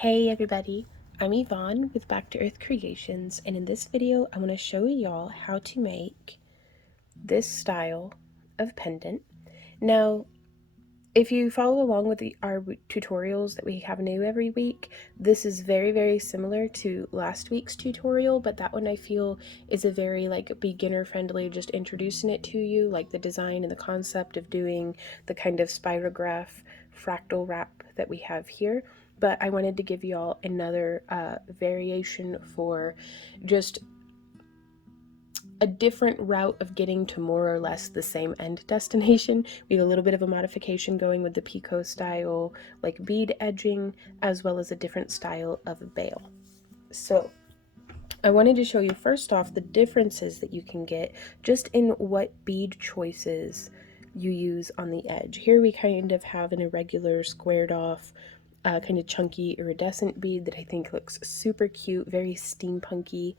Hey everybody, I'm Yvonne with Back to Earth Creations, and in this video I want to show y'all how to make this style of pendant. Now, if you follow along with our tutorials that we have new every week, this is very similar to last week's tutorial, but that one I feel is a very beginner friendly, just introducing it to you, like the design and the concept of doing the kind of spirograph fractal wrap that we have here. But I wanted to give y'all another variation for just a different route of getting to more or less the same end destination. We have a little bit of a modification going with the Picot style, like bead edging, as well as a different style of bail. So I wanted to show you first off the differences that you can get just in what bead choices you use on the edge. Here we kind of have an irregular squared off kind of chunky iridescent bead that I think looks super cute, very steampunky.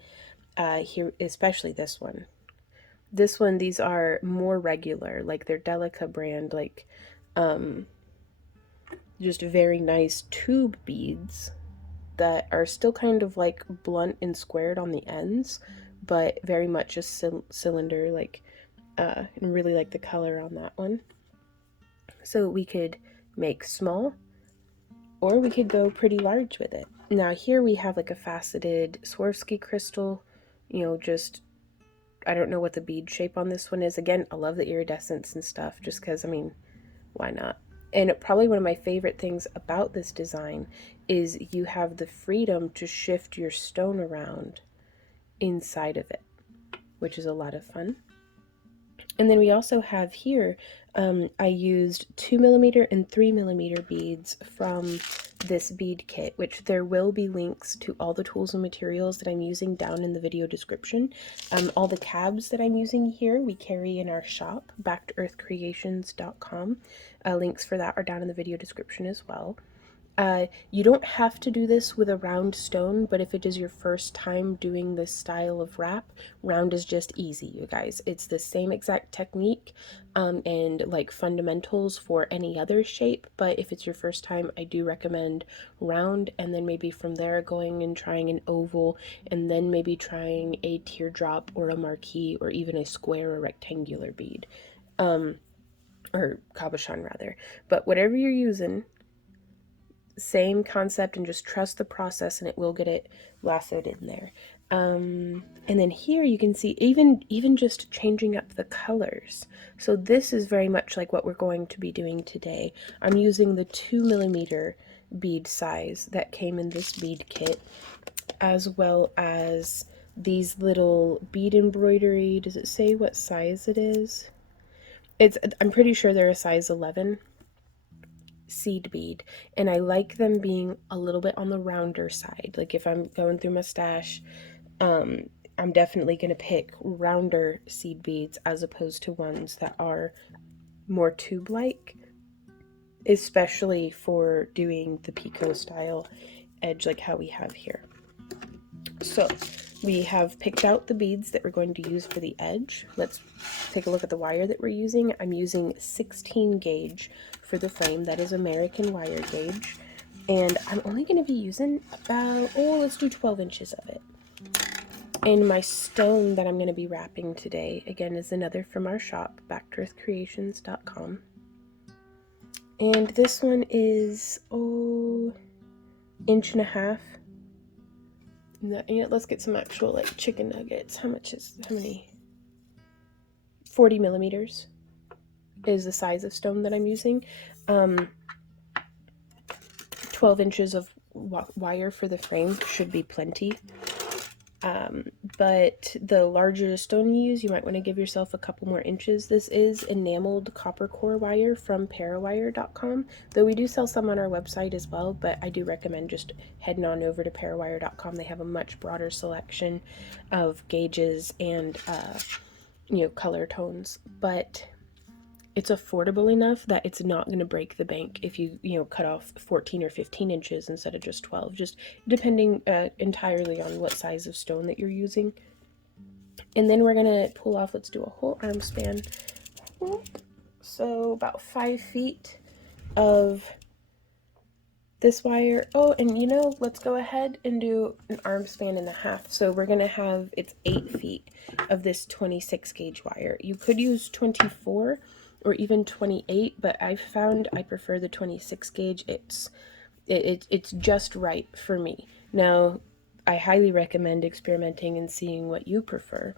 Here, especially this one. These are more regular, like they're Delica brand, just very nice tube beads that are still kind of like blunt and squared on the ends, but very much a cylinder, and really like the color on that one. So we could make small, or we could go pretty large with it. Now here we have like a faceted Swarovski crystal, just I don't know what the bead shape on this one is. Again, I love the iridescence and stuff just because, why not? And probably one of my favorite things about this design is you have the freedom to shift your stone around inside of it, which is a lot of fun. And then we also have here, I used 2mm and 3mm beads from this bead kit, which there will be links to all the tools and materials that I'm using down in the video description. All the cabs that I'm using here we carry in our shop, backtoearthcreations.com. Links for that are down in the video description as well. You don't have to do this with a round stone, but if it is your first time doing this style of wrap, round is just easy, you guys. It's the same exact technique and like fundamentals for any other shape, but if it's your first time, I do recommend round, and then maybe from there going and trying an oval, and then maybe trying a teardrop or a marquee or even a square or rectangular bead, or cabochon rather. But whatever you're using, same concept, and just trust the process and it will get it lassoed in there. And then here you can see even just changing up the colors. So this is very much like what we're going to be doing today. I'm using the 2mm bead size that came in this bead kit, as well as these little bead embroidery. Does it say what size it is? I'm pretty sure they're a size 11 seed bead, and I like them being a little bit on the rounder side. Like if I'm going through my stash, I'm definitely going to pick rounder seed beads as opposed to ones that are more tube-like, especially for doing the Picot style edge like how we have here. So we have picked out the beads that we're going to use for the edge. Let's take a look at the wire that we're using. I'm using 16 gauge for the frame. That is American wire gauge. And I'm only going to be using about, let's do 12 inches of it. And my stone that I'm going to be wrapping today, again, is another from our shop, backtoearthcreations.com. And this one is, 1.5 inches. Let's get some actual like chicken nuggets. How many? 40 millimeters is the size of stone that I'm using. 12 inches of wire for the frame should be plenty. But the larger stone you use, you might want to give yourself a couple more inches. This is enameled copper core wire from parawire.com, though we do sell some on our website as well, but I do recommend just heading on over to parawire.com. They have a much broader selection of gauges and color tones, but it's affordable enough that it's not going to break the bank if you cut off 14 or 15 inches instead of just 12, just depending entirely on what size of stone that you're using. And then we're going to pull off, let's do a whole arm span, so about 5 feet of this wire. Oh, and you know, let's go ahead and do an arm span and a half. So we're gonna have, it's 8 feet of this 26 gauge wire. You could use 24 or even 28, but I've found I prefer the 26 gauge. It's just right for me. Now, I highly recommend experimenting and seeing what you prefer.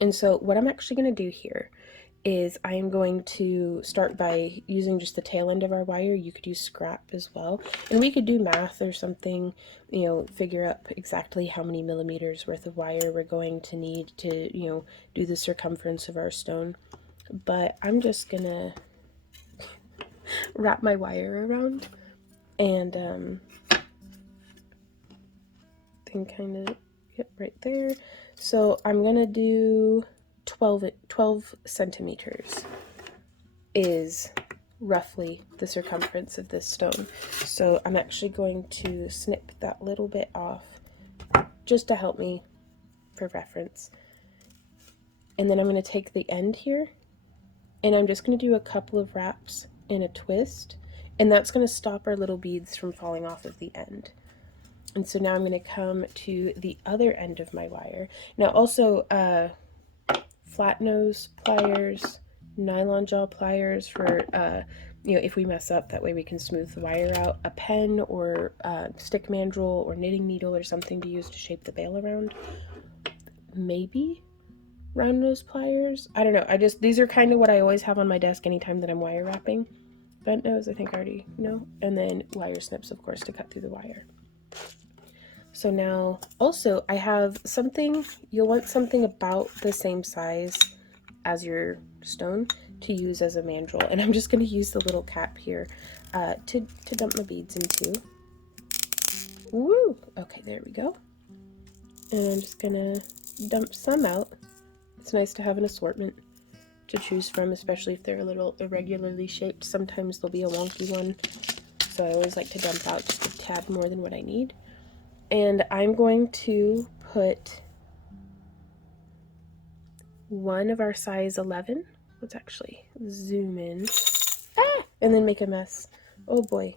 And so what I'm actually going to do here is I am going to start by using just the tail end of our wire. You could use scrap as well. And we could do math or something, you know, figure up exactly how many millimeters worth of wire we're going to need to, you know, do the circumference of our stone. But I'm just going to wrap my wire around and then kind of, yep, right there. So I'm going to do 12 centimeters is roughly the circumference of this stone. So I'm actually going to snip that little bit off just to help me for reference. And then I'm going to take the end here and I'm just going to do a couple of wraps and a twist, and that's going to stop our little beads from falling off of the end. And so now I'm going to come to the other end of my wire. Now also flat nose pliers, nylon jaw pliers for, you know, if we mess up, that way we can smooth the wire out. A pen or stick mandrel or knitting needle or something to use to shape the bail around. Maybe round nose pliers. I don't know. These are kind of what I always have on my desk anytime that I'm wire wrapping. Bent nose, I think I already know. And then wire snips, of course, to cut through the wire. So now, also, I have something, you'll want something about the same size as your stone to use as a mandrel. And I'm just going to use the little cap here to dump my beads into. Woo! Okay, there we go. And I'm just going to dump some out. It's nice to have an assortment to choose from, especially if they're a little irregularly shaped. Sometimes there'll be a wonky one. So I always like to dump out just a tad more than what I need. And I'm going to put one of our size 11. Let's actually zoom in. Ah! And then make a mess. Oh boy.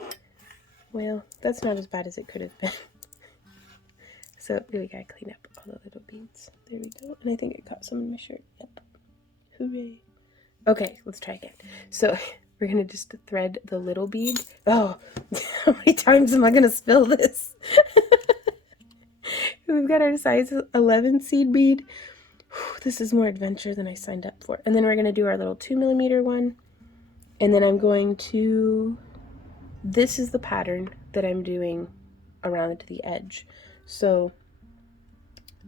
Well, that's not as bad as it could have been. So we gotta clean up all the little beads. There we go. And I think it caught some in my shirt. Yep. Hooray. Okay, let's try again. So we're gonna just thread the little bead. Oh, how many times am I gonna spill this? We've got our size 11 seed bead. Whew, this is more adventure than I signed up for. And then we're going to do our little 2mm one. And then I'm going to, this is the pattern that I'm doing around the edge. So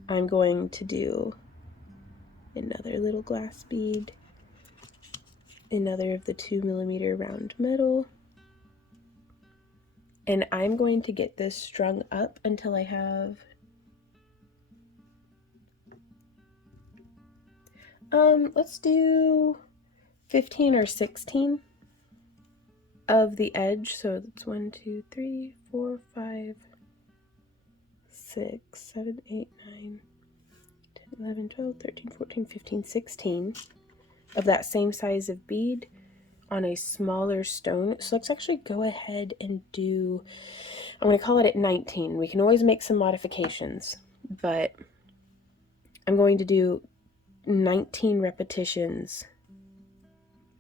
I'm going to do another little glass bead, another of the 2mm round metal. And I'm going to get this strung up until I have let's do 15 or 16 of the edge. So that's 1, 2, 3, 4, 5, 6, 7, 8, 9, 10, 11, 12, 13, 14, 15, 16 of that same size of bead on a smaller stone. So let's actually go ahead and do, I'm going to call it at 19. We can always make some modifications, but I'm going to do 19 repetitions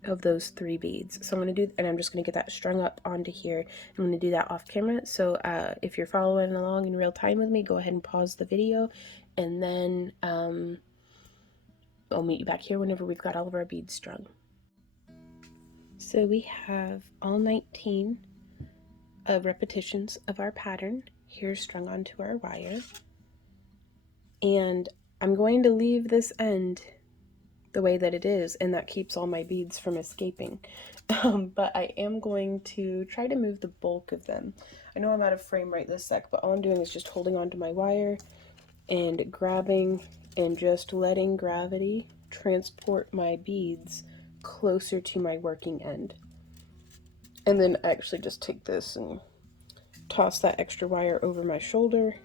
of those 3 beads. So I'm going to do, and I'm just going to get that strung up onto here. I'm going to do that off camera. So if you're following along in real time with me, go ahead and pause the video, and then I'll meet you back here whenever we've got all of our beads strung. So we have all 19 repetitions of our pattern here strung onto our wire. And I'm going to leave this end the way that it is, and that keeps all my beads from escaping. But I am going to try to move the bulk of them. I know I'm out of frame right this sec, but all I'm doing is just holding onto my wire and grabbing and just letting gravity transport my beads closer to my working end. And then I actually just take this and toss that extra wire over my shoulder,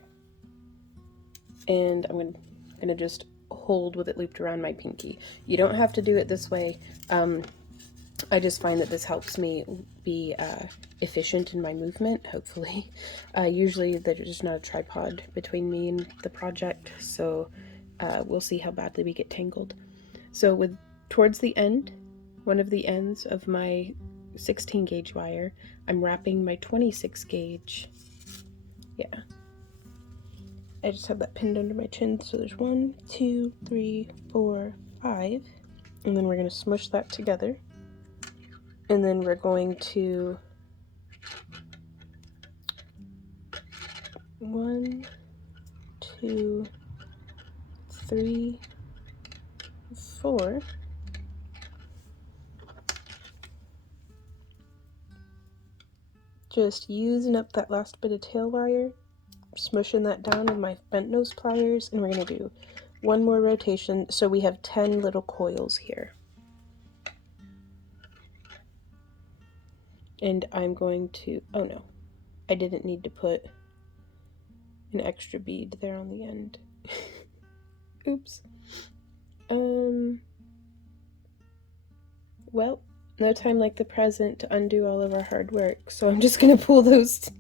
and I'm gonna just hold with it looped around my pinky. You don't have to do it this way. I just find that this helps me be efficient in my movement, hopefully. Usually there's not a tripod between me and the project, so we'll see how badly we get tangled. So towards the end, one of the ends of my 16 gauge wire, I'm wrapping my 26 gauge. Yeah. I just have that pinned under my chin, so there's 1, 2, 3, 4, 5, and then we're going to smush that together. And then we're going to 1, 2, 3, 4. Just using up that last bit of tail wire, smushing that down with my bent nose pliers, and we're going to do one more rotation, so we have 10 little coils here. And I'm going to, oh no, I didn't need to put an extra bead there on the end. Oops. Well, no time like the present to undo all of our hard work, so I'm just going to pull those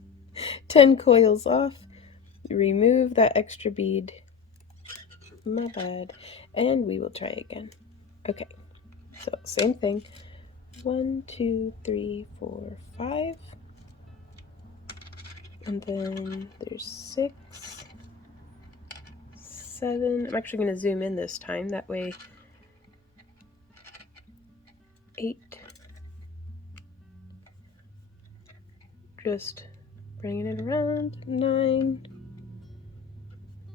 10 coils off, remove that extra bead, my bad, and we will try again. Okay, so same thing, 1, 2, 3, 4, 5, and then there's 6, 7, I'm actually going to zoom in this time, that way 8, just bringing it around, 9,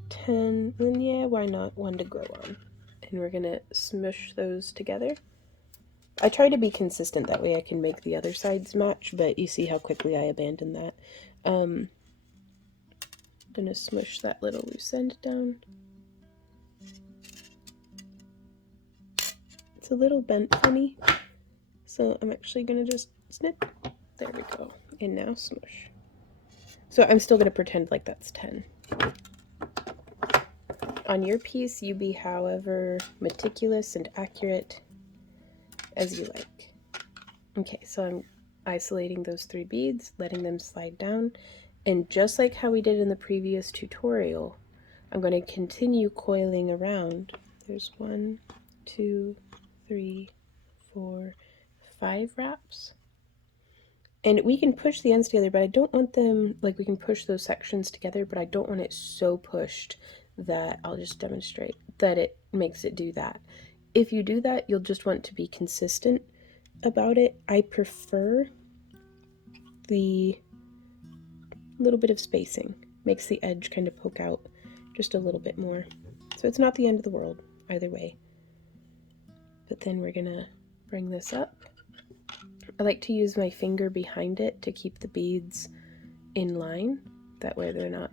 10, and yeah, why not 1 to grow on. And we're gonna smush those together. I try to be consistent, that way I can make the other sides match, but you see how quickly I abandoned that. I'm gonna smush that little loose end down. It's a little bent funny, so I'm actually gonna just snip. There we go. And now smush. So I'm still gonna pretend like that's 10. On your piece, you be however meticulous and accurate as you like. Okay, so I'm isolating those 3 beads, letting them slide down, and just like how we did in the previous tutorial, I'm going to continue coiling around. There's 1, 2, 3, 4, 5 wraps. And we can push the ends together, but I don't want them, like we can push those sections together, but I don't want it so pushed that, I'll just demonstrate, that it makes it do that. If you do that, you'll just want to be consistent about it. I prefer the little bit of spacing. Makes the edge kind of poke out just a little bit more. So it's not the end of the world either way. But then we're gonna bring this up. I like to use my finger behind it to keep the beads in line. That way they're not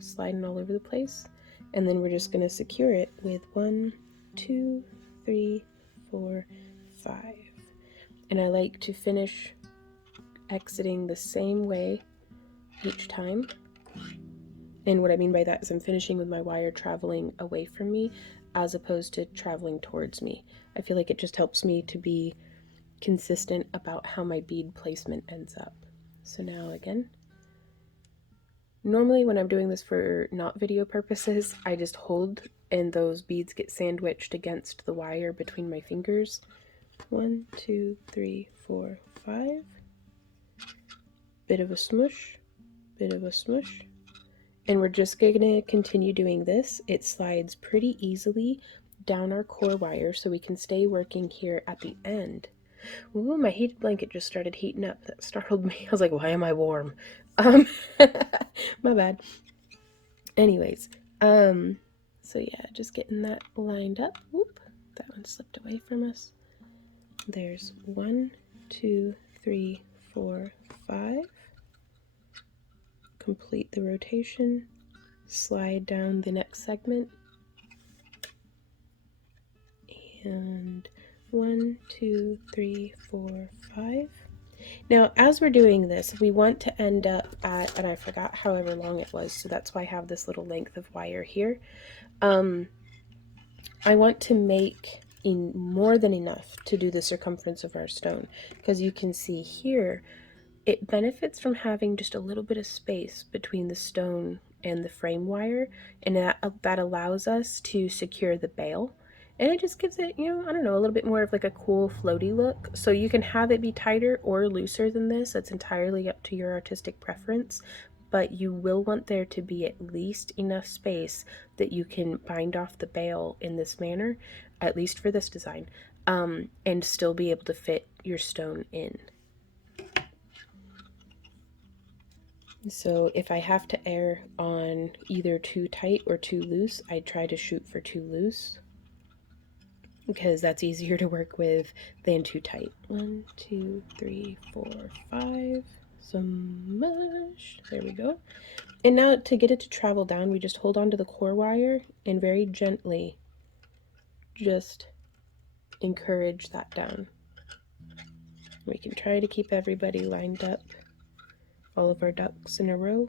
sliding all over the place. And then we're just gonna secure it with 1, 2, 3, 4, 5. And I like to finish exiting the same way each time. And what I mean by that is I'm finishing with my wire traveling away from me as opposed to traveling towards me. I feel like it just helps me to be consistent about how my bead placement ends up. So now again, normally when I'm doing this for not video purposes, I just hold and those beads get sandwiched against the wire between my fingers. 1, 2, 3, 4, 5. Bit of a smush, bit of a smush. And we're just gonna continue doing this. It slides pretty easily down our core wire so we can stay working here at the end. Ooh, my heated blanket just started heating up. That startled me. I was like, why am I warm? My bad. Anyways, so yeah, just getting that lined up. Whoop, that one slipped away from us. There's 1, 2, 3, 4, 5. Complete the rotation, slide down the next segment, and 1, 2, 3, 4, 5. Now, as we're doing this, we want to end up at, and I forgot however long it was, so that's why I have this little length of wire here. I want to make more than enough to do the circumference of our stone, because you can see here it benefits from having just a little bit of space between the stone and the frame wire, and that allows us to secure the bail, and it just gives it, I don't know, a little bit more of like a cool floaty look. So you can have it be tighter or looser than this. That's entirely up to your artistic preference, but you will want there to be at least enough space that you can bind off the bail in this manner, at least for this design, and still be able to fit your stone in. So if I have to err on either too tight or too loose, I try to shoot for too loose, because that's easier to work with than too tight. 1, 2, 3, 4, 5. Smush. There we go. And now to get it to travel down, we just hold on to the core wire and very gently just encourage that down. We can try to keep everybody lined up, all of our ducks in a row.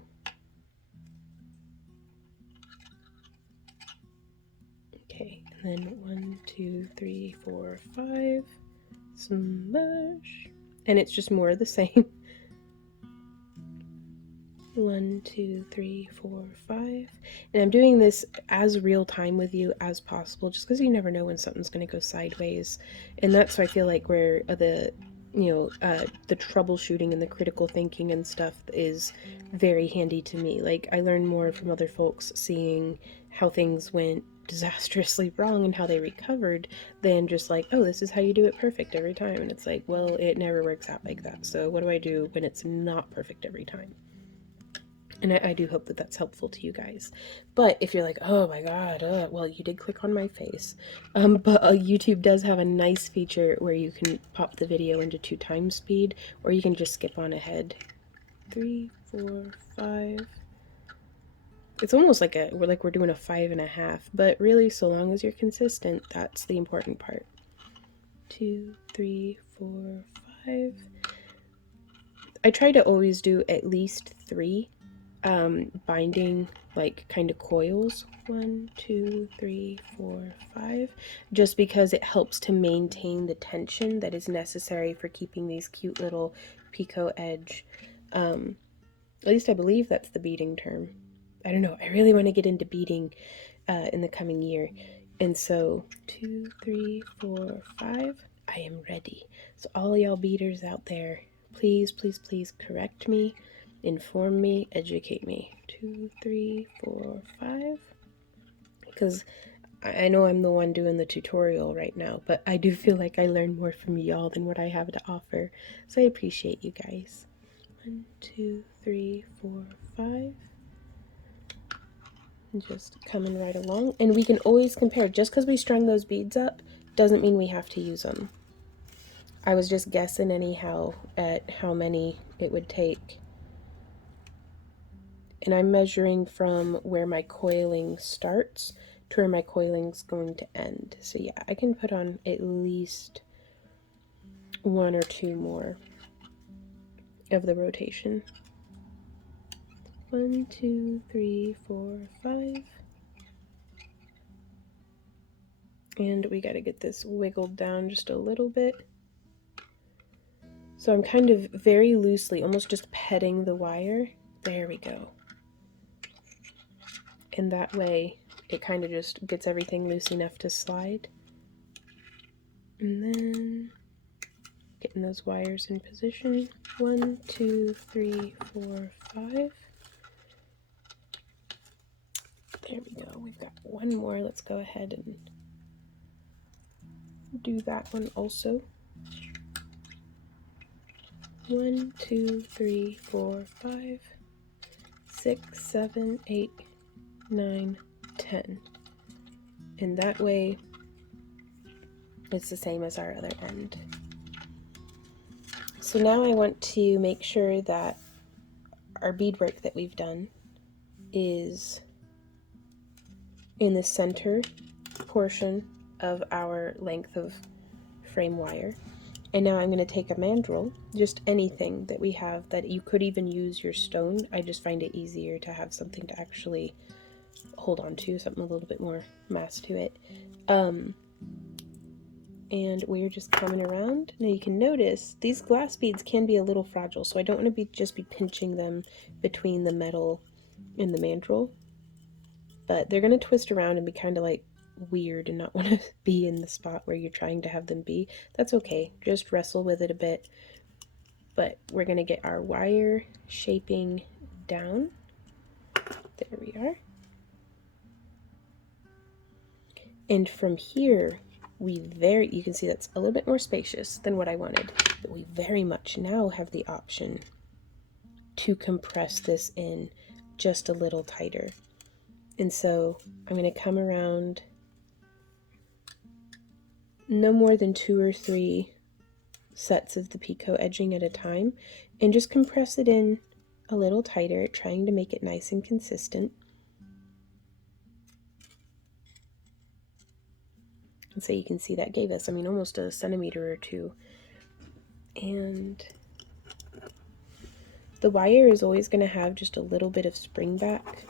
Okay, and then 1, 2, 3, 4, 5. Smush. And it's just more of the same. 1, 2, 3, 4, 5. And I'm doing this as real time with you as possible, just because you never know when something's going to go sideways. And that's why I feel like where the troubleshooting and the critical thinking and stuff is very handy to me. Like, I learn more from other folks seeing how things went disastrously wrong and how they recovered than just like, oh, this is how you do it perfect every time. And it's like, well, it never works out like that. So what do I do when it's not perfect every time? And I do hope that that's helpful to you guys. But if you're like, oh my god, well, you did click on my face. But YouTube does have a nice feature where you can pop the video into 2x speed, or you can just skip on ahead. 3, 4, 5. It's almost like we're doing a 5.5, but really, so long as you're consistent, that's the important part. 2, 3, 4, 5. I try to always do at least 3 binding, like, kind of coils. 1, 2, 3, 4, 5, just because it helps to maintain the tension that is necessary for keeping these cute little Picot edge. At least I believe that's the beading term. I don't know, I really want to get into beading in the coming year. And so 2, 3, 4, 5, I am ready. So all y'all beaders out there, please, please, please correct me, inform me, educate me. 2, 3, 4, 5. Because I know I'm the one doing the tutorial right now, but I do feel like I learn more from y'all than what I have to offer. So I appreciate you guys. 1, 2, 3, 4, 5. Just coming right along. And we can always compare. Just because we strung those beads up doesn't mean we have to use them. I was just guessing anyhow at how many it would take. And I'm measuring from where my coiling starts to where my coiling's going to end. So yeah, I can put on at least 1 or 2 more of the rotation. 1, 2, 3, 4, 5. And we got to get this wiggled down just a little bit. So I'm kind of very loosely, almost just petting the wire. There we go. And that way it kind of just gets everything loose enough to slide. And then getting those wires in position. 1, 2, 3, 4, 5. There we go. We've got 1 more. Let's go ahead and do that one also. 1, 2, 3, 4, 5, 6, 7, 8, 9, 10. And that way it's the same as our other end. So now I want to make sure that our beadwork that we've done is in the center portion of our length of frame wire. And now I'm going to take a mandrel, just anything that we have that you could even use your stone. I just find it easier to have something to actually hold on to, something a little bit more mass to it. and we're just coming around. Now you can notice these glass beads can be a little fragile, so I don't want to just be pinching them between the metal and the mandrel, but they're going to twist around and be kind of like weird and not want to be in the spot where you're trying to have them be. That's okay, just wrestle with it a bit. But we're going to get our wire shaping down. There we are. And from here, you can see that's a little bit more spacious than what I wanted, but we very much now have the option to compress this in just a little tighter. And so I'm going to come around no more than 2 or 3 sets of the Picot edging at a time and just compress it in a little tighter, trying to make it nice and consistent. And so you can see that gave us, almost a centimeter or 2. And the wire is always going to have just a little bit of spring back.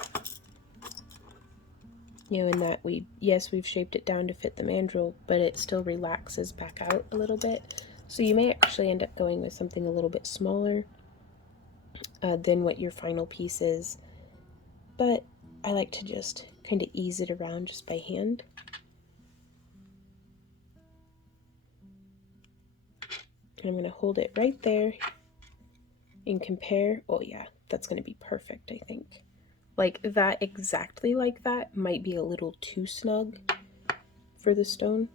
In that we've shaped it down to fit the mandrel, but it still relaxes back out a little bit. So you may actually end up going with something a little bit smaller than what your final piece is. But I like to just kind of ease it around just by hand. And I'm going to hold it right there and compare. Oh yeah, that's going to be perfect, I think. Like that, exactly like that, might be a little too snug for the stone.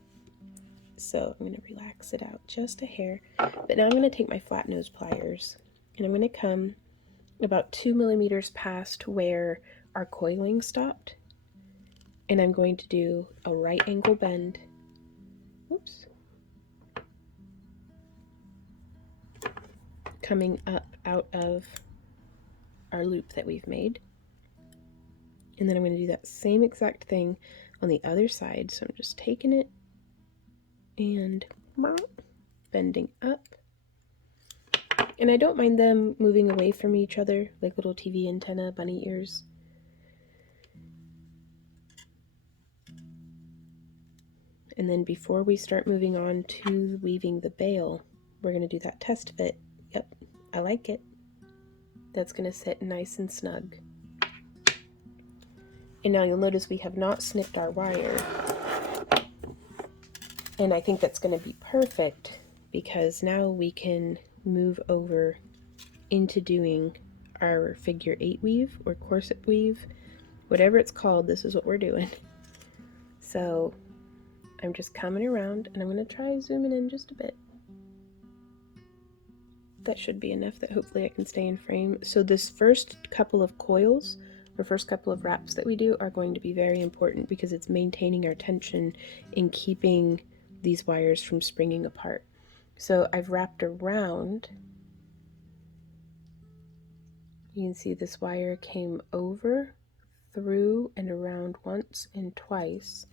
So I'm going to relax it out just a hair. But now I'm going to take my flat nose pliers and I'm going to come about 2 millimeters past where our coiling stopped. And I'm going to do a right angle bend. Whoops. Coming up out of our loop that we've made. And then I'm going to do that same exact thing on the other side. So I'm just taking it and bending up. And I don't mind them moving away from each other like little TV antenna bunny ears. And then before we start moving on to weaving the bail, we're going to do that test fit. Yep, I like it. That's going to sit nice and snug. And now you'll notice we have not snipped our wire. And I think that's going to be perfect because now we can move over into doing our figure 8 weave or corset weave, whatever it's called. This is what we're doing. So I'm just coming around and I'm going to try zooming in just a bit. That should be enough that hopefully I can stay in frame. So this first couple of coils or first couple of wraps that we do are going to be very important because it's maintaining our tension and keeping these wires from springing apart. So I've wrapped around. You can see this wire came over, through, and around once and twice.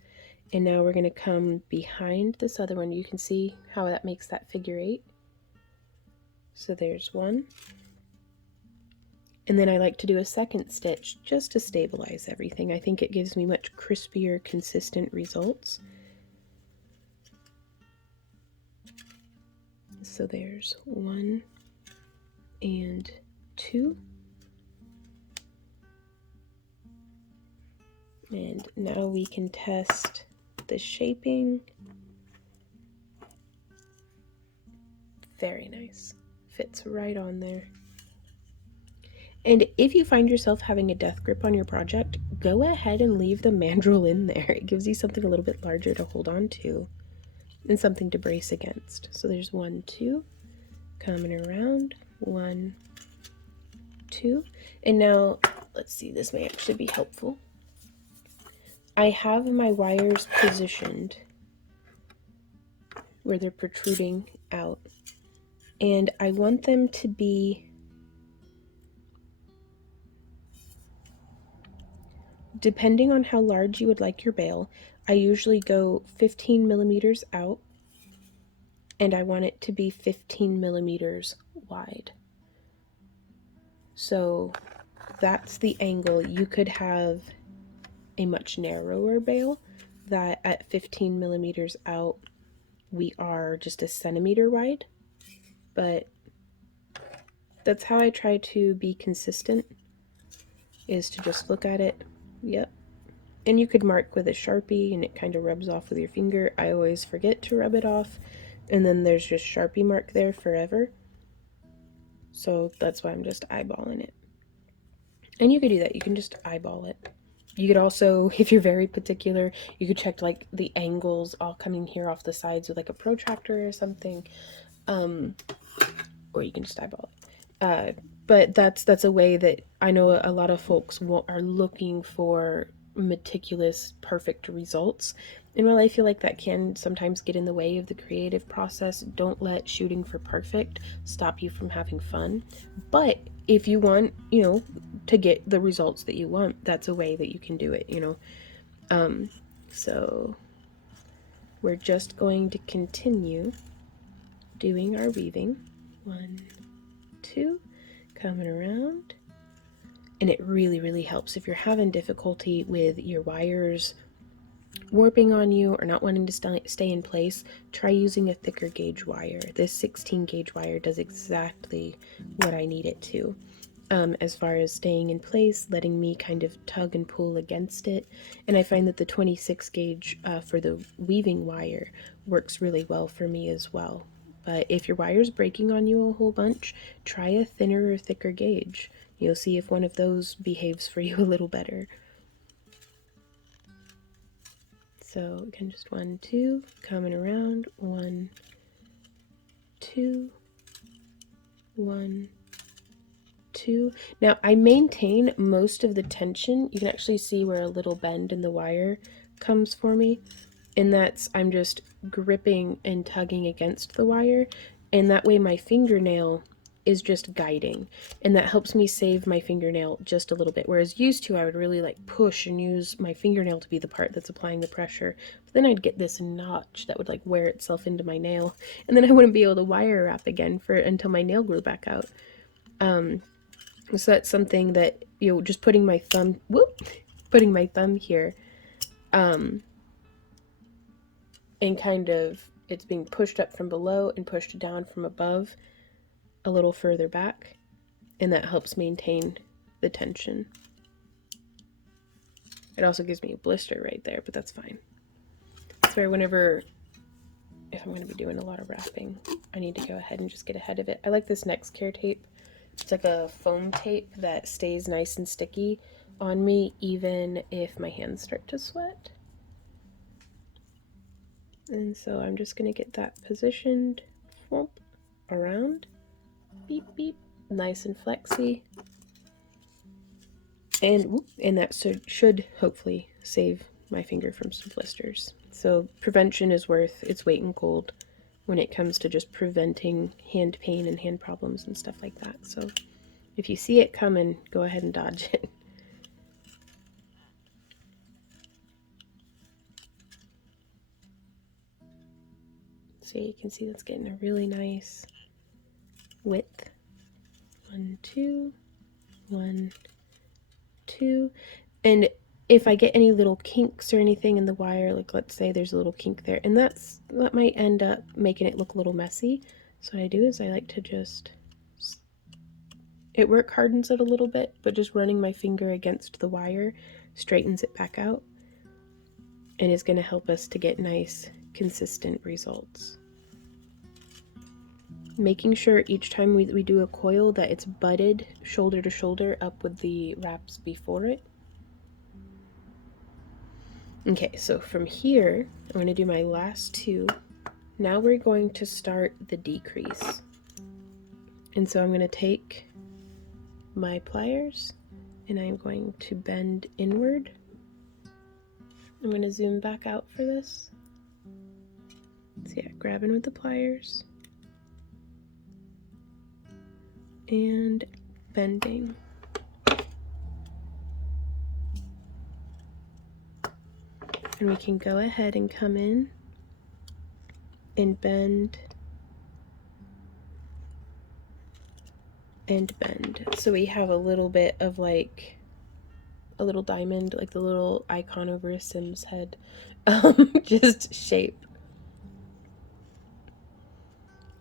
And now we're going to come behind this other one. You can see how that makes that figure 8. So there's one. And then I like to do a second stitch just to stabilize everything. I think it gives me much crispier, consistent results. So there's 1 and 2. And now we can test the shaping. Very nice. Fits right on there. And if you find yourself having a death grip on your project, go ahead and leave the mandrel in there. It gives you something a little bit larger to hold on to and something to brace against. So there's 1, 2, coming around, 1, 2. And now, let's see, this may actually be helpful. I have my wires positioned where they're protruding out, and I want them to be depending on how large you would like your bail. I usually go 15 millimeters out, and I want it to be 15 millimeters wide. So that's the angle. You could have a much narrower bail that at 15 millimeters out we are just a centimeter wide, but that's how I try to be consistent, is to just look at it. Yep. And you could mark with a Sharpie and it kind of rubs off with your finger. I always forget to rub it off, and then there's just Sharpie mark there forever. So that's why I'm just eyeballing it. And you could do that. You can just eyeball it. You could also, if you're very particular, you could check like the angles all coming here off the sides with like a protractor or something. Or you can just eyeball it. But that's a way that I know a lot of folks are looking for meticulous, perfect results. And while I feel like that can sometimes get in the way of the creative process, don't let shooting for perfect stop you from having fun. But if you want, to get the results that you want, that's a way that you can do it, So we're just going to continue doing our weaving. 1, 2, coming around. And it really, really helps if you're having difficulty with your wires warping on you or not wanting to stay in place. Try using a thicker gauge wire. This 16 gauge wire does exactly what I need it to. As far as staying in place, letting me kind of tug and pull against it. And I find that the 26 gauge for the weaving wire works really well for me as well. But if your wire's breaking on you a whole bunch, try a thinner or thicker gauge. You'll see if one of those behaves for you a little better. So again, just 1, 2, coming around, 1, 2, 1, 2. Now I maintain most of the tension. You can actually see where a little bend in the wire comes for me, and that's I'm just gripping and tugging against the wire, and that way my fingernail is just guiding, and that helps me save my fingernail just a little bit. Whereas used to, I would really like push and use my fingernail to be the part that's applying the pressure, but then I'd get this notch that would like wear itself into my nail, and then I wouldn't be able to wire wrap again until my nail grew back out. So that's something that, just putting my thumb here, and kind of, it's being pushed up from below and pushed down from above a little further back, and that helps maintain the tension. It also gives me a blister right there, but that's fine. That's where if I'm going to be doing a lot of wrapping, I need to go ahead and just get ahead of it. I like this Next Care tape. It's like a foam tape that stays nice and sticky on me, even if my hands start to sweat. And so I'm just going to get that positioned, around, beep, beep, nice and flexy. And that should hopefully save my finger from some blisters. So prevention is worth its weight in gold when it comes to just preventing hand pain and hand problems and stuff like that. So if you see it coming, go ahead and dodge it. So you can see that's getting a really nice width. 1, 2, 1, 2. And if I get any little kinks or anything in the wire, like let's say there's a little kink there, and that might end up making it look a little messy. So what I do is I like to it work hardens it a little bit, but just running my finger against the wire straightens it back out, and is going to help us to get nice, consistent results. Making sure each time we do a coil that it's butted shoulder to shoulder up with the wraps before it. Okay, so from here, I'm going to do my last 2. Now we're going to start the decrease. And so I'm going to take my pliers and I'm going to bend inward. I'm going to zoom back out for this. So yeah, grabbing with the pliers and bending. And we can go ahead and come in and bend and bend. So we have a little bit of like a little diamond, like the little icon over a Sim's head, just shape.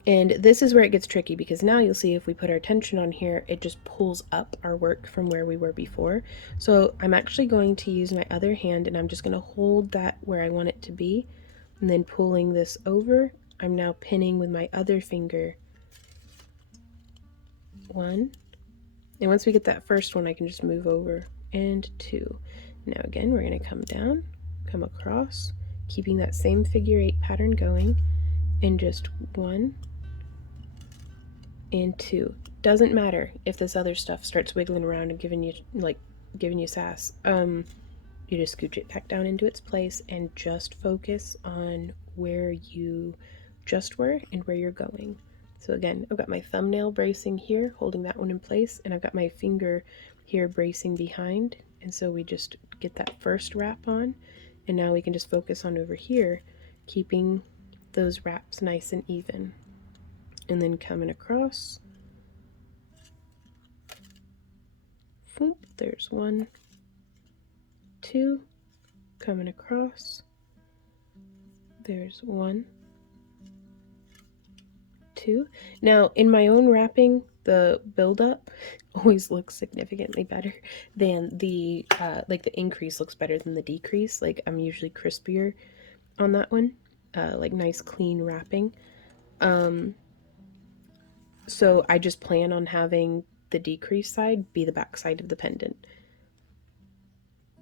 And this is where it gets tricky, because now you'll see if we put our tension on here, it just pulls up our work from where we were before. So I'm actually going to use my other hand, and I'm just going to hold that where I want it to be, and then pulling this over, I'm now pinning with my other finger. 1. And once we get that first one, I can just move over, and 2. Now again, we're going to come down, come across, keeping that same figure 8 pattern going, and just 1 and 2. Doesn't matter if this other stuff starts wiggling around and giving you sass. You just scooch it back down into its place and just focus on where you just were and where you're going. So again, I've got my thumbnail bracing here, holding that one in place, and I've got my finger here bracing behind. And so we just get that first wrap on, and now we can just focus on over here, keeping those wraps nice and even. And then coming across. Boop, there's 1, 2, coming across. There's 1, 2. Now, in my own wrapping, the buildup always looks significantly better than the, like the increase looks better than the decrease. Like I'm usually crispier on that one, like nice clean wrapping. So I just plan on having the decrease side be the back side of the pendant.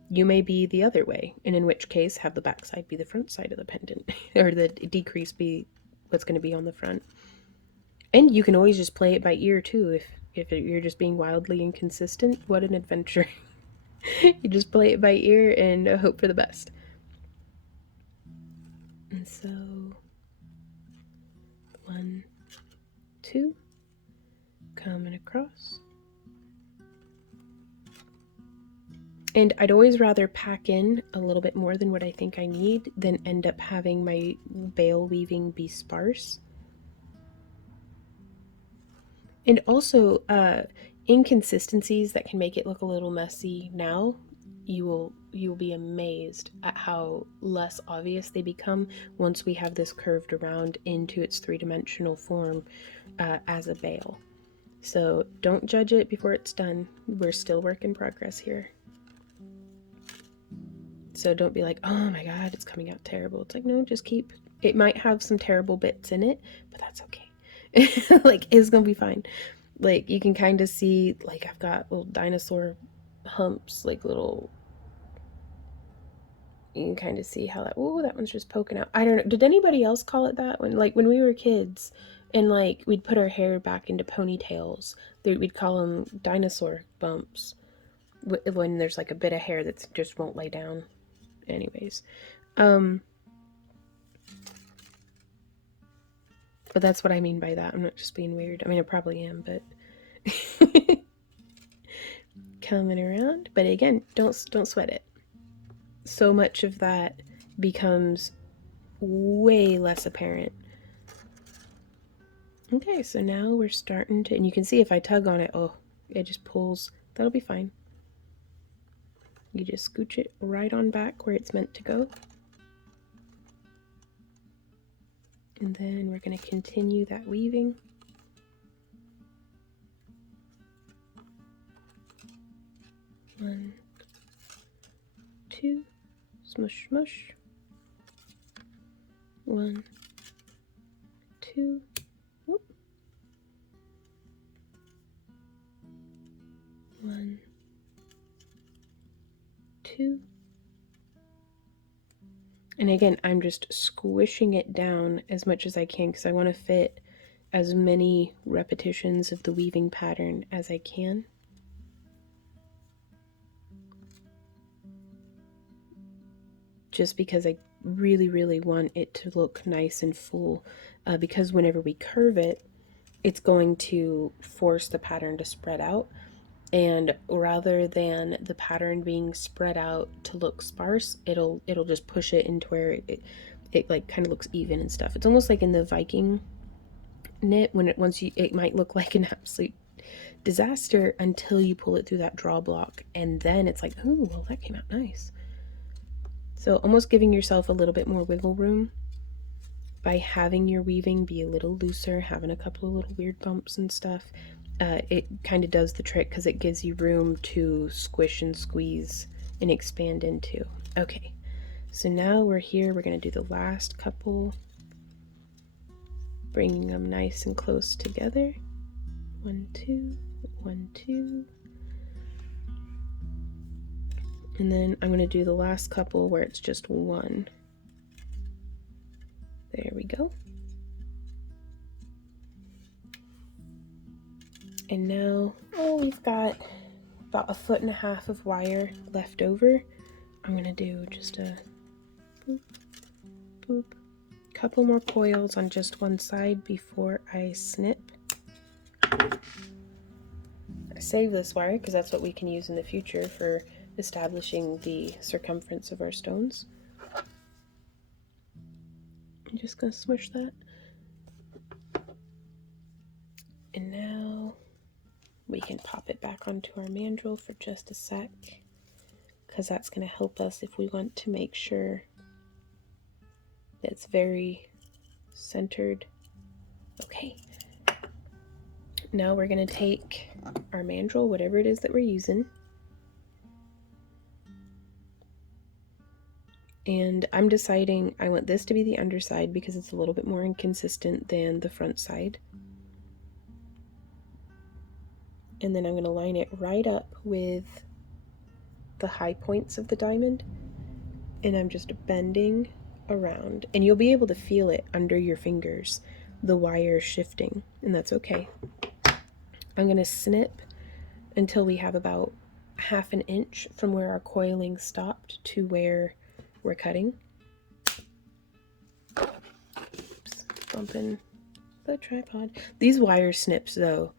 You may be the other way, and in which case have the back side be the front side of the pendant, or the decrease be what's going to be on the front. And you can always just play it by ear too, if you're just being wildly inconsistent. What an adventure. You just play it by ear and hope for the best. And so 1, 2, coming across. And I'd always rather pack in a little bit more than what I think I need than end up having my bale weaving be sparse. And also, inconsistencies that can make it look a little messy now, you will be amazed at how less obvious they become once we have this curved around into its 3-dimensional form as a bale. So don't judge it before it's done. We're still work in progress here. So don't be like, oh my god, it's coming out terrible. It's like, no, just keep, it might have some terrible bits in it, but that's okay. Like, it's gonna be fine. Like, you can kind of see, like, I've got little dinosaur humps, like little, you can kind of see how that, oh, that one's just poking out. I don't know, did anybody else call it that? When we were kids, and like, we'd put our hair back into ponytails, we'd call them dinosaur bumps, when there's like a bit of hair that just won't lay down. Anyways, but that's what I mean by that. I'm not just being weird. I mean, I probably am, but coming around. But again, don't sweat it. So much of that becomes way less apparent. Okay, so now we're starting to, and you can see if I tug on it, oh, it just pulls. That'll be fine. You just scooch it right on back where it's meant to go. And then we're going to continue that weaving. One, 2, smush, smush. 1, 2, whoop. 1, 2. And again, I'm just squishing it down as much as I can because I want to fit as many repetitions of the weaving pattern as I can. Just because I really, really want it to look nice and full, because whenever we curve it, it's going to force the pattern to spread out. And rather than the pattern being spread out to look sparse, it'll just push it into where it like kind of looks even and stuff. It's almost like in the Viking knit, when it might look like an absolute disaster until you pull it through that draw block, and then it's like, oh, well, that came out nice. So almost giving yourself a little bit more wiggle room by having your weaving be a little looser, having a couple of little weird bumps and stuff, it kind of does the trick because it gives you room to squish and squeeze and expand into. Okay, so now we're here. We're going to do the last couple, bringing them nice and close together. 1, 2, 1, 2. And then I'm going to do the last couple where it's just 1. There we go. And now, we've got about 1.5 feet of wire left over. I'm going to do just a boop, boop. Couple more coils on just one side before I snip. I save this wire because that's what we can use in the future for establishing the circumference of our stones. I'm just going to smush that. And now we can pop it back onto our mandrel for just a sec, because that's going to help us if we want to make sure that it's very centered. Okay. Now we're going to take our mandrel, whatever it is that we're using, and I'm deciding I want this to be the underside because it's a little bit more inconsistent than the front side. And then I'm going to line it right up with the high points of the diamond, and I'm just bending around, and you'll be able to feel it under your fingers, the wire shifting, and that's okay. I'm going to snip until we have about 1/2 inch from where our coiling stopped to where we're cutting. Oops, bumping the tripod. These wire snips, though,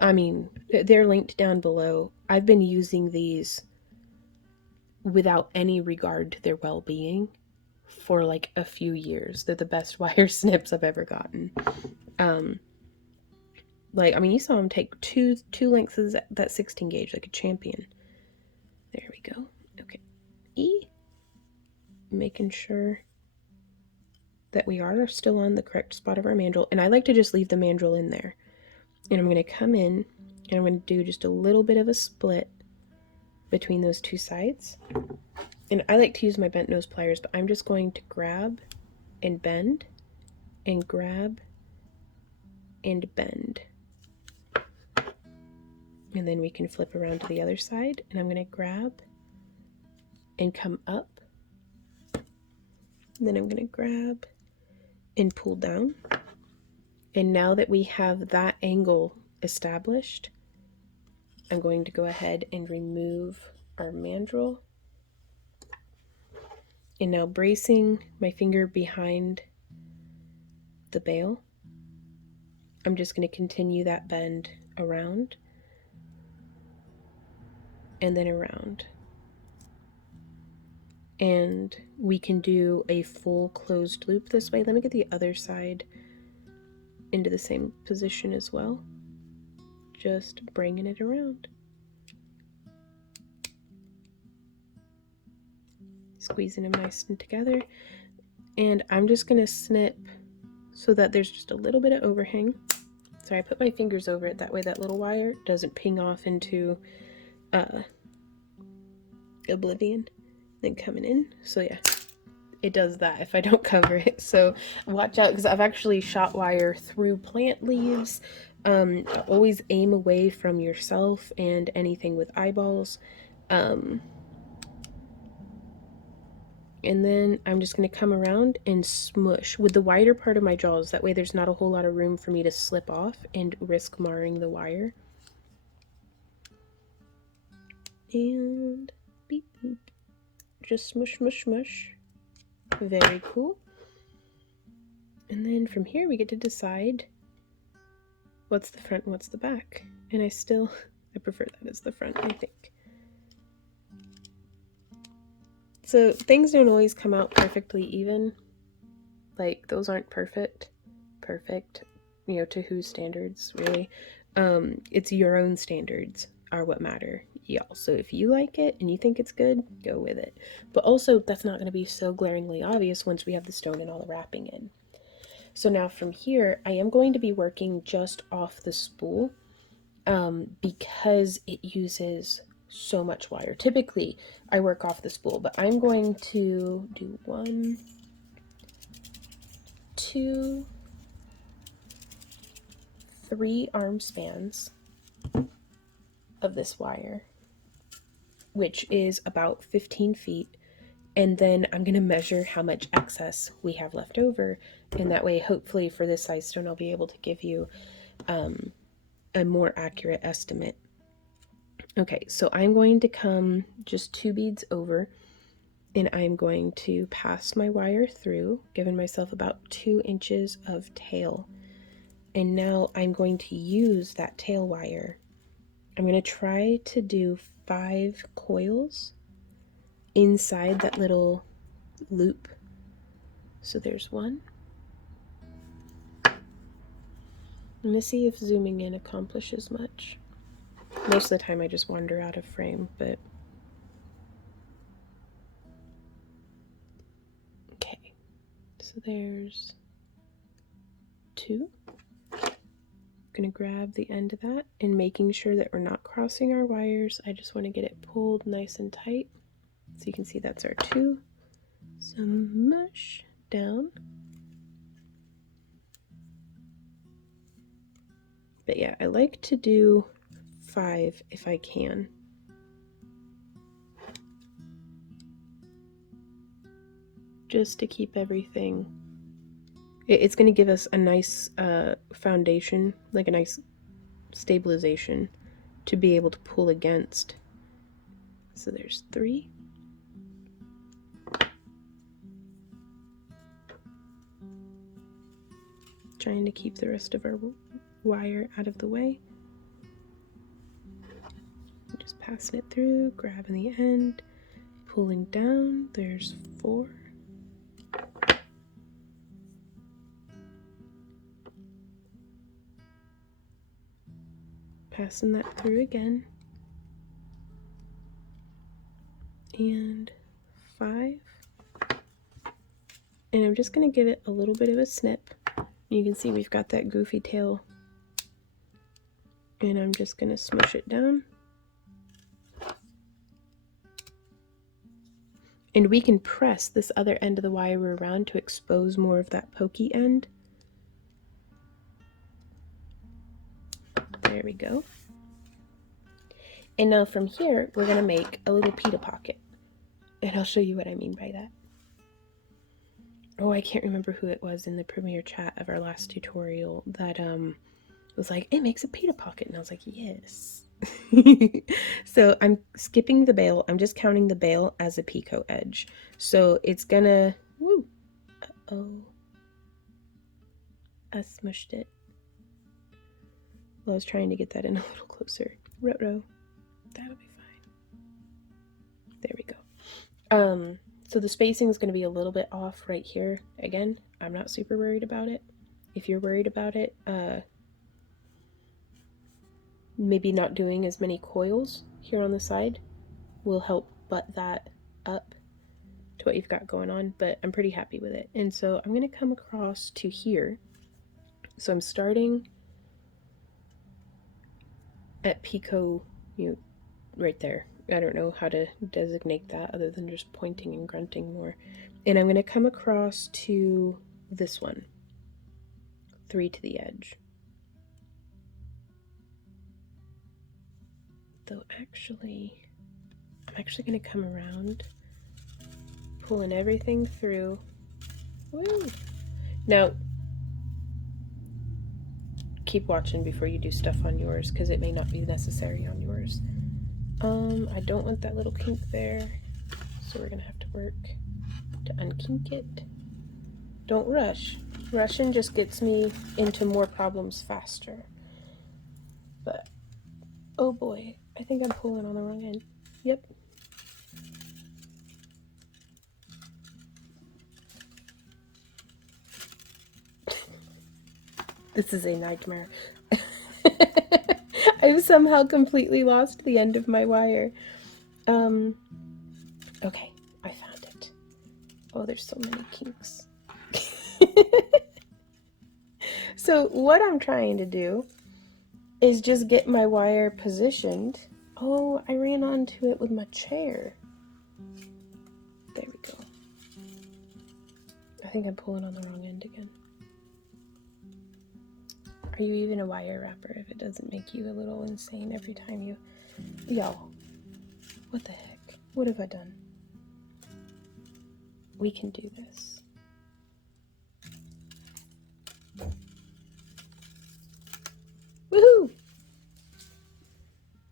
I mean, they're linked down below. I've been using these without any regard to their well-being for like a few years. They're the best wire snips I've ever gotten. Like, I mean, you saw him take two lengths of that 16 gauge like a champion. There we go. Okay. Making sure that we are still on the correct spot of our mandrel. And I like to just leave the mandrel in there. And I'm going to come in and I'm going to do just a little bit of a split between those two sides. And I like to use my bent nose pliers, but I'm just going to grab and bend and grab and bend. And then we can flip around to the other side, and I'm going to grab and come up. And then I'm going to grab and pull down. And now that we have that angle established, I'm going to go ahead and remove our mandrel. And now bracing my finger behind the bail, I'm just going to continue that bend around and then around. And we can do a full closed loop this way. Let me get the other side into the same position as well. Just bringing it around. Squeezing them nice and together. And I'm just going to snip so that there's just a little bit of overhang. So I put my fingers over it, that way that little wire doesn't ping off into oblivion. Then coming in, so yeah, it does that if I don't cover it, so watch out, because I've actually shot wire through plant leaves. Always aim away from yourself and anything with eyeballs. And then I'm just going to come around and smush with the wider part of my jaws, that way there's not a whole lot of room for me to slip off and risk marring the wire. And beep beep. Just smush, smush, smush. Very cool. And then from here we get to decide what's the front and what's the back. And I prefer that as the front, I think. So things don't always come out perfectly even. Like, those aren't perfect, you know, to whose standards, really. It's your own standards are what matter, y'all. So if you like it and you think it's good, go with it. But also, that's not going to be so glaringly obvious once we have the stone and all the wrapping in. So now from here, I am going to be working just off the spool because it uses so much wire. Typically, I work off the spool, but I'm going to do 1, 2, 3 arm spans of this wire, which is about 15 feet. And then I'm going to measure how much excess we have left over. And that way, hopefully for this size stone, I'll be able to give you a more accurate estimate. Okay, so I'm going to come just 2 beads over, and I'm going to pass my wire through, giving myself about 2 inches of tail. And now I'm going to use that tail wire. I'm going to try to do 5 coils inside that little loop. So there's 1. I'm going to see if zooming in accomplishes much. Most of the time I just wander out of frame, but okay. So there's 2. I'm going to grab the end of that, and making sure that we're not crossing our wires. I just want to get it pulled nice and tight. So you can see that's our 2. Some mush down. But yeah, I like to do 5 if I can. Just to keep everything. It's going to give us a nice foundation, like a nice stabilization to be able to pull against. So there's 3. Trying to keep the rest of our wire out of the way. Just passing it through, grabbing the end, pulling down. There's 4. Passing that through again. And 5. And I'm just going to give it a little bit of a snip. You can see we've got that goofy tail. And I'm just going to smush it down. And we can press this other end of the wire around to expose more of that pokey end. There we go. And now from here, we're going to make a little pita pocket. And I'll show you what I mean by that. Oh, I can't remember who it was in the premiere chat of our last tutorial that was like, it makes a pita pocket. And I was like, yes. So I'm skipping the bail. I'm just counting the bail as a picot edge. So it's gonna, woo, uh-oh. I smushed it. Well, I was trying to get that in a little closer. Ruh-roh. That'll be fine. There we go. So the spacing is going to be a little bit off right here. Again, I'm not super worried about it. If you're worried about it, maybe not doing as many coils here on the side will help butt that up to what you've got going on, but I'm pretty happy with it. And so I'm going to come across to here. So I'm starting at Picot, right there. I don't know how to designate that other than just pointing and grunting more. And I'm going to come across to this one, 3 to the edge. Though actually, I'm actually going to come around, pulling everything through. Woo! Now, keep watching before you do stuff on yours, because it may not be necessary on yours. I don't want that little kink there, so we're gonna have to work to unkink it. Don't rush. Rushing just gets me into more problems faster. But, oh boy, I think I'm pulling on the wrong end. Yep. This is a nightmare. I've somehow completely lost the end of my wire. Okay, I found it. Oh, there's so many kinks. So what I'm trying to do is just get my wire positioned. Oh, I ran onto it with my chair. There we go. I think I'm pulling on the wrong end again. Are you even a wire wrapper if it doesn't make you a little insane every time you... Yo, what the heck? What have I done? We can do this. Woohoo!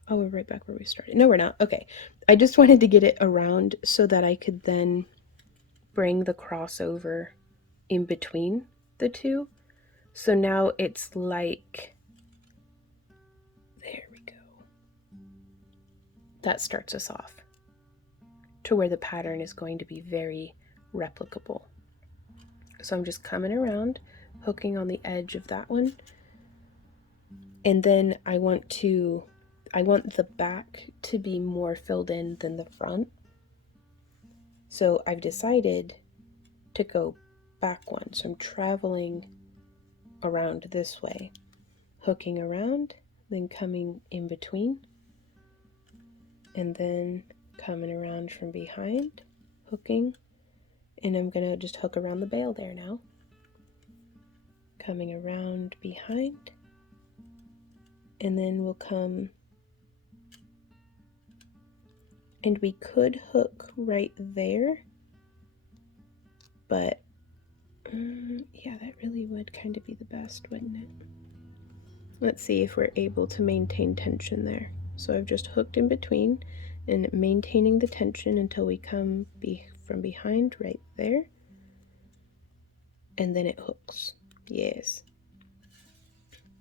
Oh, we're right back where we started. No, we're not. Okay. I just wanted to get it around so that I could then bring the crossover in between the two. So now it's like, there we go. That starts us off to where the pattern is going to be very replicable. So I'm just coming around, hooking on the edge of that one. And then I want the back to be more filled in than the front. So I've decided to go back one. So I'm traveling around this way, hooking around, then coming in between, and then coming around from behind, hooking, and I'm gonna just hook around the bail there now. Coming around behind, and then we'll come, and we could hook right there, but yeah, that really would kind of be the best, wouldn't it? Let's see if we're able to maintain tension there. So I've just hooked in between and maintaining the tension until we come from behind right there. And then it hooks. Yes.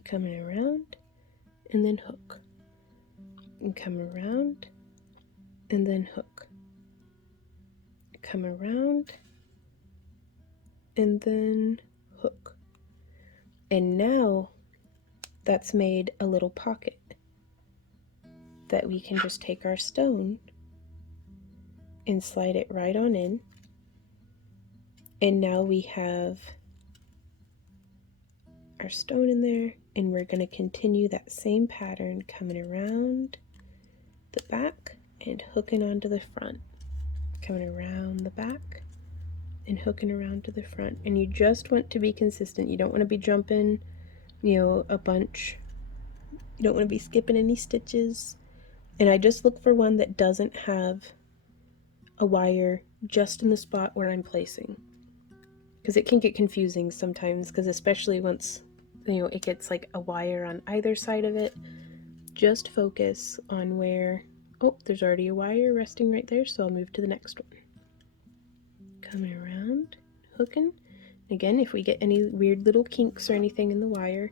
Coming around and then hook. And come around and then hook. Come around and then hook. And now that's made a little pocket that we can just take our stone and slide it right on in. And now we have our stone in there, and we're going to continue that same pattern coming around the back and hooking onto the front. Coming around the back and hooking around to the front. And you just want to be consistent. You don't want to be jumping, a bunch. You don't want to be skipping any stitches. And I just look for one that doesn't have a wire just in the spot where I'm placing. Because it can get confusing sometimes, because especially once, it gets like a wire on either side of it. Just focus on where, oh, there's already a wire resting right there, so I'll move to the next one. Coming around, hooking. Again, if we get any weird little kinks or anything in the wire,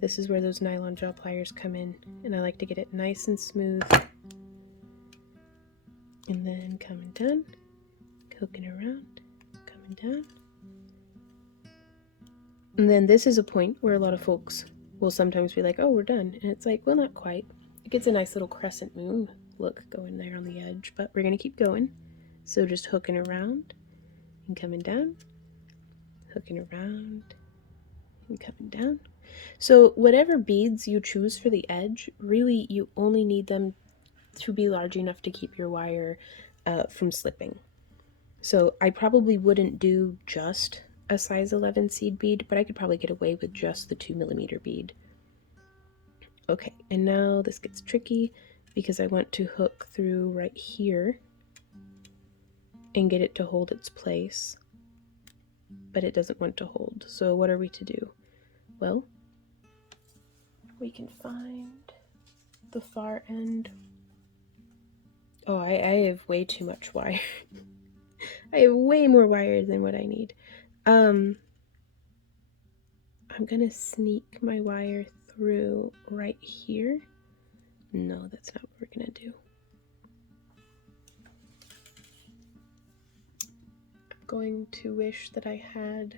this is where those nylon jaw pliers come in, and I like to get it nice and smooth. And then coming down, hooking around, coming down. And then this is a point where a lot of folks will sometimes be like, oh, we're done. And it's like, well, not quite. It gets a nice little crescent moon look going there on the edge, but we're going to keep going. So just hooking around and coming down, hooking around and coming down. So whatever beads you choose for the edge, really you only need them to be large enough to keep your wire from slipping. So I probably wouldn't do just a size 11 seed bead, but I could probably get away with just the 2mm bead. Okay, and now this gets tricky because I want to hook through right here and get it to hold its place, but it doesn't want to hold. So what are we to do? Well, we can find the far end. Oh, I have way too much wire. I have way more wire than what I need. I'm gonna sneak my wire through right here. No, that's not what we're gonna do. I'm going to wish that I had...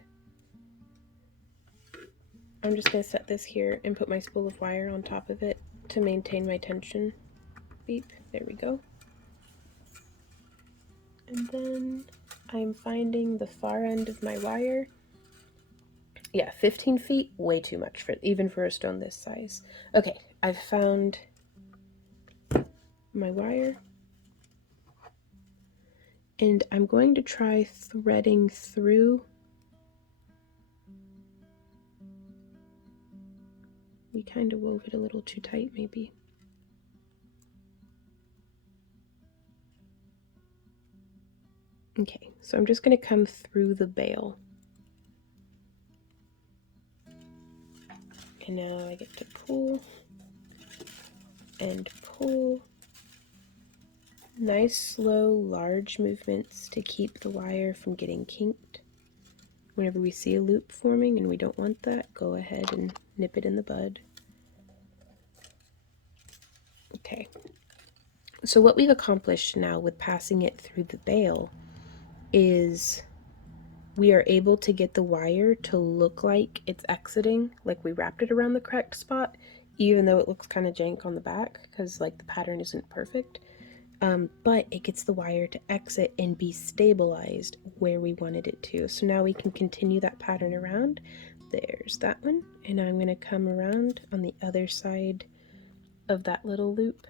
I'm just gonna set this here and put my spool of wire on top of it to maintain my tension. Beep, there we go. And then I'm finding the far end of my wire Yeah, 15 feet, way too much for even for a stone this size. Okay, I've found my wire. And I'm going to try threading through. We kind of wove it a little too tight, maybe. Okay, so I'm just going to come through the bale. And now I get to pull and pull. Nice, slow, large movements to keep the wire from getting kinked. Whenever we see a loop forming and we don't want that, go ahead and nip it in the bud. Okay. So what we've accomplished now with passing it through the bale is we are able to get the wire to look like it's exiting, like we wrapped it around the correct spot, even though it looks kind of jank on the back because like the pattern isn't perfect. But it gets the wire to exit and be stabilized where we wanted it to. So now we can continue that pattern around. There's that one. And I'm going to come around on the other side of that little loop,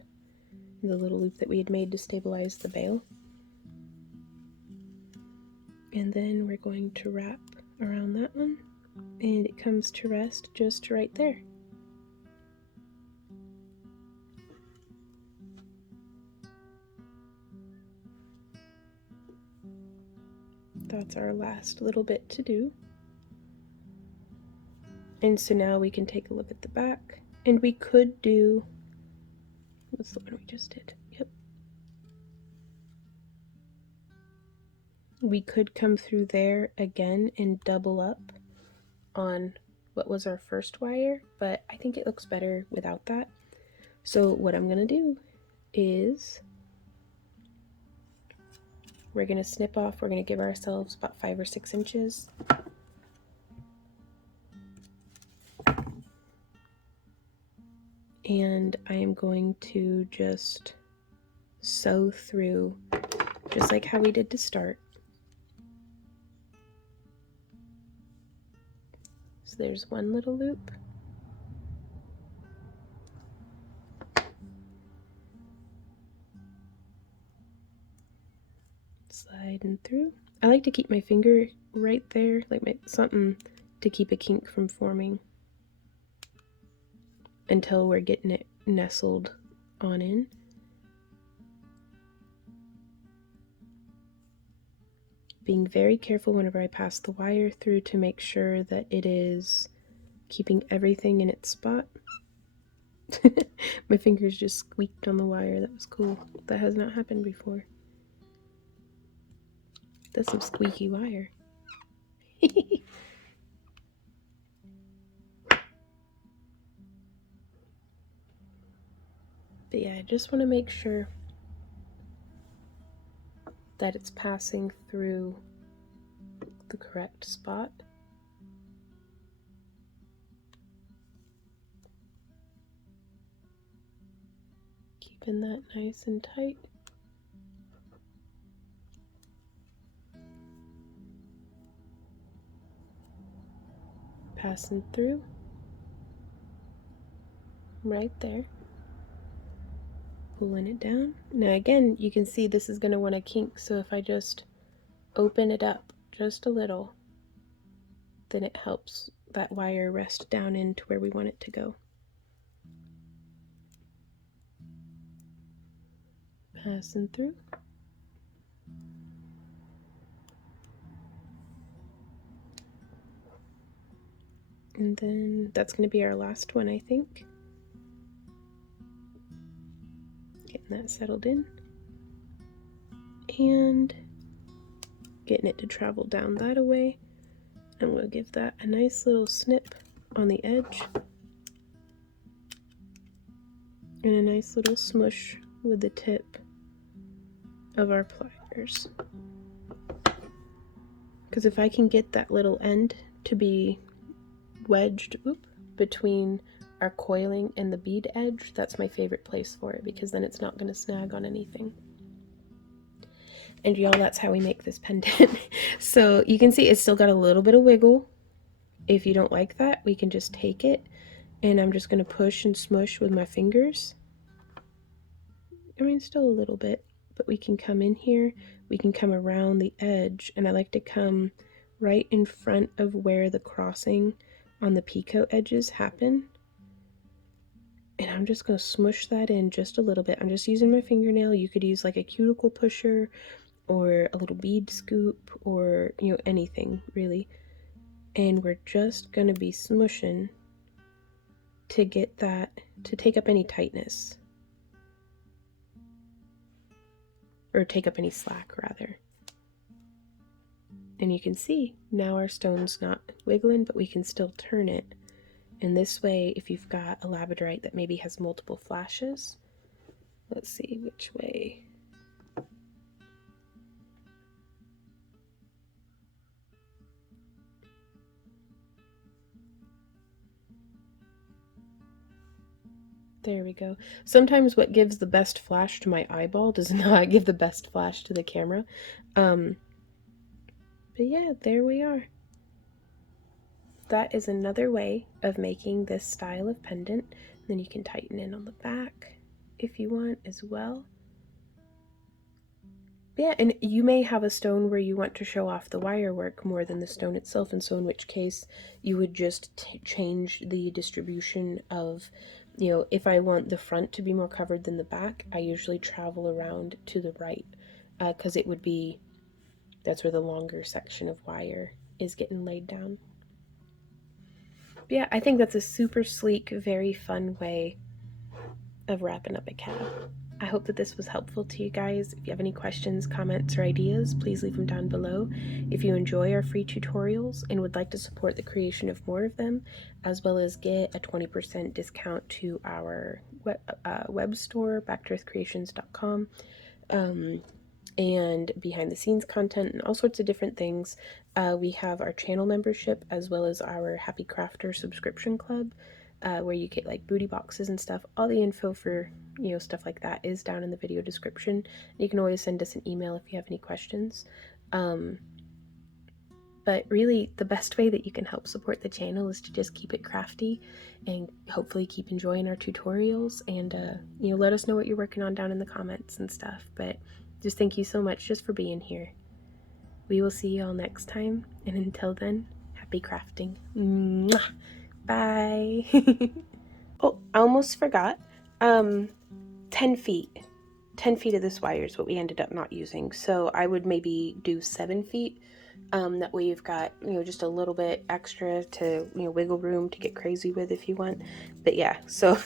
the little loop that we had made to stabilize the bale. And then we're going to wrap around that one, and it comes to rest just right there. That's our last little bit to do. And so now we can take a look at the back, and we could do, what's the one we just did? Yep. We could come through there again and double up on what was our first wire, but I think it looks better without that. So what I'm gonna do is we're gonna snip off, we're gonna give ourselves about 5 or 6 inches. And I am going to just sew through, just like how we did to start. So there's one little loop. Sliding through. I like to keep my finger right there, like something to keep a kink from forming until we're getting it nestled on in. Being very careful whenever I pass the wire through to make sure that it is keeping everything in its spot. My fingers just squeaked on the wire. That was cool. That has not happened before. That's some squeaky wire. But yeah, I just want to make sure that it's passing through the correct spot. Keeping that nice and tight. Passing through. Right there. Pulling it down. Now again, you can see this is going to want to kink, so if I just open it up just a little, then it helps that wire rest down into where we want it to go. Passing through. And then that's going to be our last one, I think. Getting that settled in. And getting it to travel down that away. And we'll give that a nice little snip on the edge. And a nice little smush with the tip of our pliers. Because if I can get that little end to be wedged between our coiling and the bead edge, that's my favorite place for it, because then it's not going to snag on anything. And y'all, that's how we make this pendant. So you can see it's still got a little bit of wiggle If you don't like that, we can just take it, and I'm just going to push and smush with my fingers. I mean, still a little bit, but we can come in here, we can come around the edge, and I like to come right in front of where the crossing on the Picot edges happen. And I'm just going to smush that in just a little bit. I'm just using my fingernail. You could use like a cuticle pusher or a little bead scoop or, you know, anything really. And we're just going to be smushing to get that, to take up any tightness. Or take up any slack, rather. And you can see now our stone's not wiggling, but we can still turn it. And this way, if you've got a labradorite that maybe has multiple flashes, let's see which way. There we go. Sometimes what gives the best flash to my eyeball does not give the best flash to the camera. But yeah, there we are. That is another way of making this style of pendant. Then you can tighten in on the back if you want as well. Yeah, and you may have a stone where you want to show off the wire work more than the stone itself, and so in which case you would just change the distribution of, you know, if I want the front to be more covered than the back, I usually travel around to the right, because it would be, that's where the longer section of wire is getting laid down. But yeah, I think that's a super sleek, very fun way of wrapping up a cab. I hope that this was helpful to you guys. If you have any questions, comments, or ideas, please leave them down below. If you enjoy our free tutorials and would like to support the creation of more of them, as well as get a 20% discount to our web store, backearthcreations.com, and behind the scenes content and all sorts of different things, we have our channel membership as well as our Happy Crafter subscription club, where you get like booty boxes and stuff. All the info for, you know, stuff like that is down in the video description. You can always send us an email if you have any questions. But really, the best way that you can help support the channel is to just keep it crafty and hopefully keep enjoying our tutorials, and you know, let us know what you're working on down in the comments and stuff. But just thank you so much just for being here. We will see you all next time, and until then, happy crafting. Mwah! Bye. Oh, I almost forgot. 10 feet. 10 feet of this wire is what we ended up not using. So I would maybe do 7 feet. That way you've got, you know, just a little bit extra to, you know, wiggle room to get crazy with if you want. But yeah, so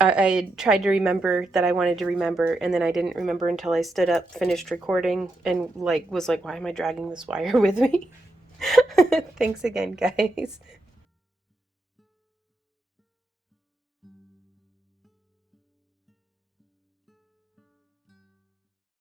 I tried to remember that I wanted to remember, and then I didn't remember until I stood up, finished recording, and like was like, why am I dragging this wire with me? Thanks again, guys.